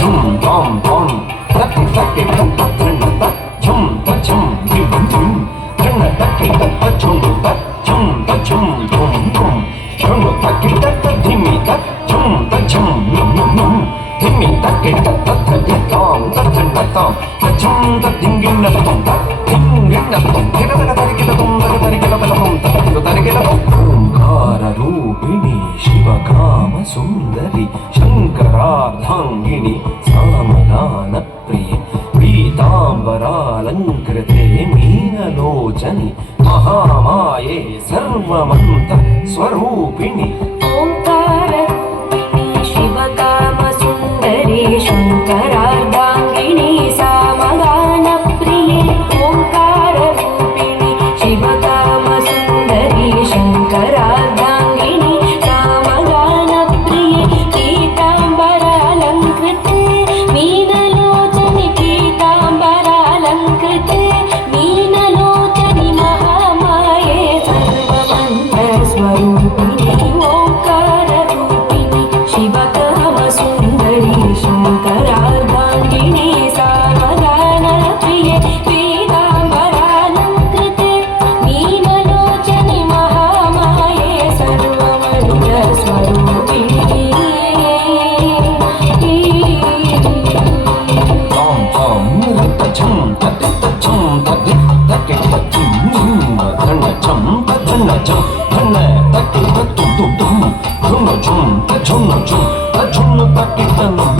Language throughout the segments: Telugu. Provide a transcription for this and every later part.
tum tom tom taki taki ta thana ta chum dim dim thana taki ta chum tum tum tum thana taki ta dhimi ta chum num dhimi taki ta taki tom ta thana tom ta chum ta dingin na tom ta dingin na tom kira ta taki ta tom ta taki ta tom ta taki ta tom ఓంకార రూపిణి శివకామ సుందరి శంకరార్ధాంగిణి సామగాన ప్రియ పీతాంబరాలంకృతే మీనలోచని మహామాయే సర్వమంత స్వరూపిణి ఓంకార రూపిణి శివకామ సుందరి శంకరార్ధాంగిణి సామగాన ప్రియే ఓంకార రూపిణి శివకామ సుందరి శంకరార్ధాంగిణి సామగాన ప్రియే పీతాంబరాలంకృతే మీనలోచని పీతాంబరాలంకృతే మీనలోచని మహామాయే సర్వమంత స్వరూపిణి ఓంకార రూపిణి శివకామ సుందరి శంకరార్ధాంగిణి సామగాన ప్రియే పీతాంబరాలంకృతే మీనలోచని మహామాయే సర్వమంత స్వరూపిణి tom tom ta chum ta chum ta taki ta tum thana chum ta thana taki ta tum thana chum ta taki ta num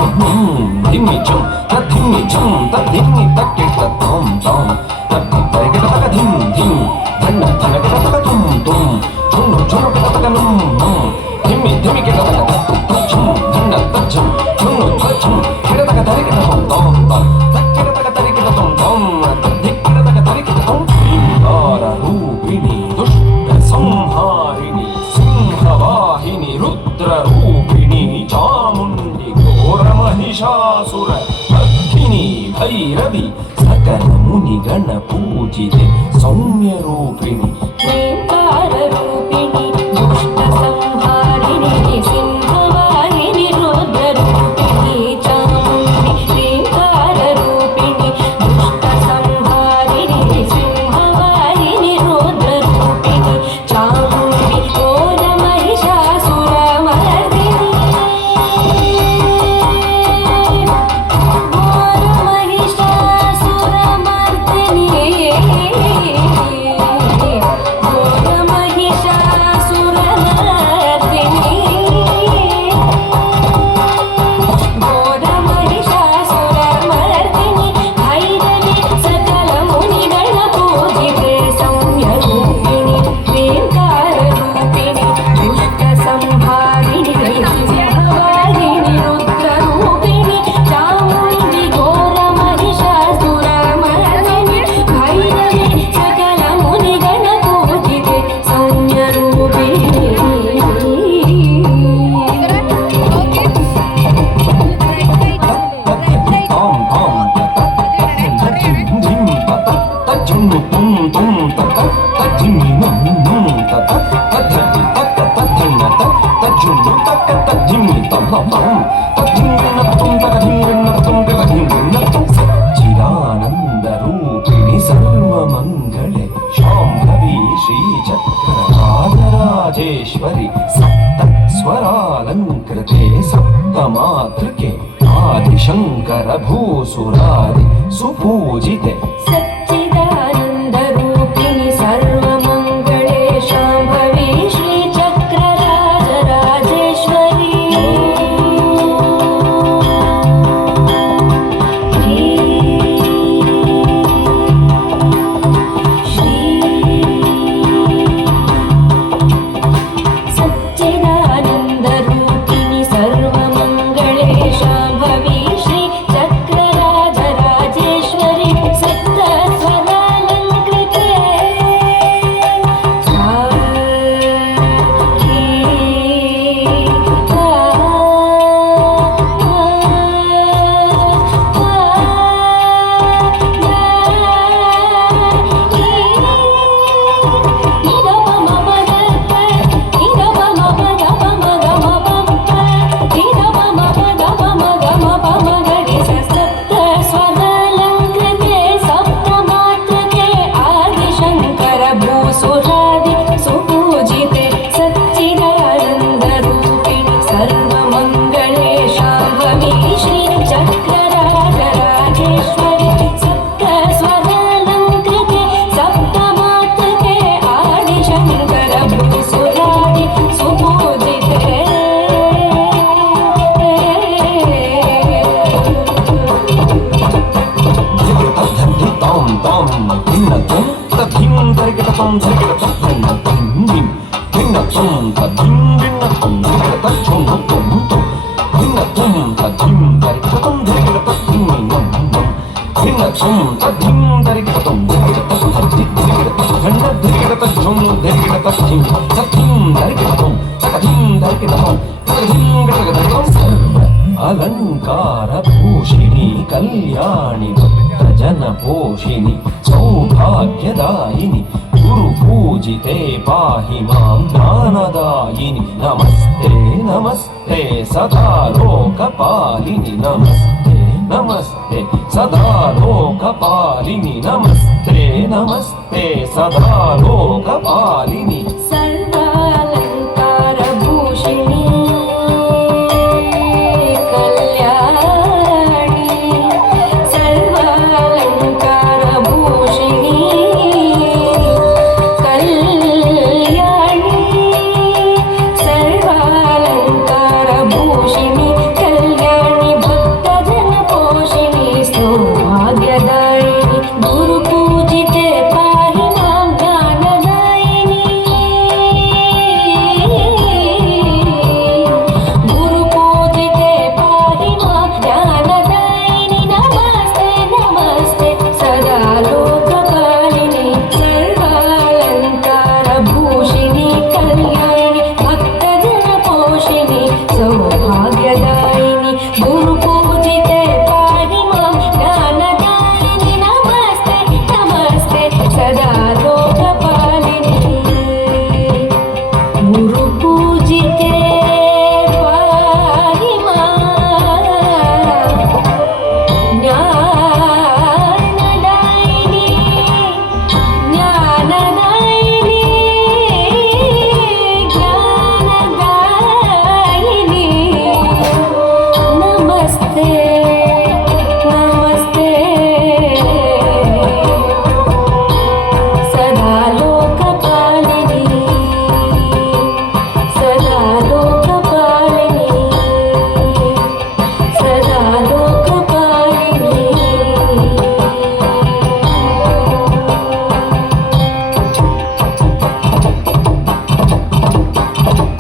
dhimi chum ta dhimi taki ta tom taki taki ta dim thana ta tum thana ta num dhimi ki ta chum thana ta chum kira ta taki ta tom takira ta taki ta tom takira ta taki ta tom ఓంకార రూపిణి దుష్ట సంహారిణి సింహవాహిని రుద్ర రూపిణి చాముండి ఘోర మహిషాసుర భక్తిని భైరవి సకల ముని గణ పూజితే సౌమ్య రూపిణి ఓంకార రూపిణి దుష్ట సంహారిణి సింహవాహిని రుద్ర రూపిణి చాముండి ఓంకార రూపిణి దుష్ట సంహారిణి సింహవాహిని రుద్ర రూపిణి చాముండి ఘోర మహిషాసుర మర్దిని ఘోర మహిషాసుర మర్దిని ఘోర మహిషాసుర మర్దిని ఘోర మహిషాసుర మర్దిని భైరవి సకల మునిగణ పూజితే సౌమ్య రూపిణి ఓంకార రూపిణి దుష్ట సంహారిణి సింహవాహిని రుద్ర రూపిణి చాముండి ఘోర మహిషాసుర మర్దిని భైరవి సకల మునిగణ పూజితే సౌమ్య రూపిణి tom dim ta chum tum ta dhimi num ta dhati ta thana ta chum ta dhimi ta dhimi na tum ta dhimi na tum Sachchidananda రూపిణి సర్వమంగళే శాంభవి శ్రీ చక్రరాజరాజేశ్వరి సప్త స్వరాలంకృతే సప్తమాతృకే ఆదిశంకర భూసురారి సుపూజితే సచ్చిదానంద రూపిణి సర్వమంగళే శాంభవి శ్రీ చక్రరాజరాజేశ్వరి సచ్చిదానంద రూపిణి సర్వమంగళే శాంభవి శ్రీ చక్రరాజరాజేశ్వరి సప్త tum धिगिड़ तम धिम धिम धिंग तुम तधिम धिंग तुम धिगिड़ तम तुम तुम धिंग तुम तधिम धिगिड़ तुम धिगिड़ तम नम नम धिंग तुम तधिम धिगिड़ तुम धिगिड़ तम धिगिड़ तम धंड धिगिड़ तम धिगिड़ तम तधिम धिगिड़ तुम तधिम धिगिड़ तुम तधिम धिगिड़ तुम अलंकार भूषिणी कल्याणि भक्तजन पोषिणि सौभाग्यदायिनि गुरु पूजिते पाहि मां ज्ञानदायिनि नमस्ते नमस्ते सदा लोकपालिनि नमस्ते नमस्ते सदा लोकपालिनि नमस्ते नमस्ते सदा लोकपालिनि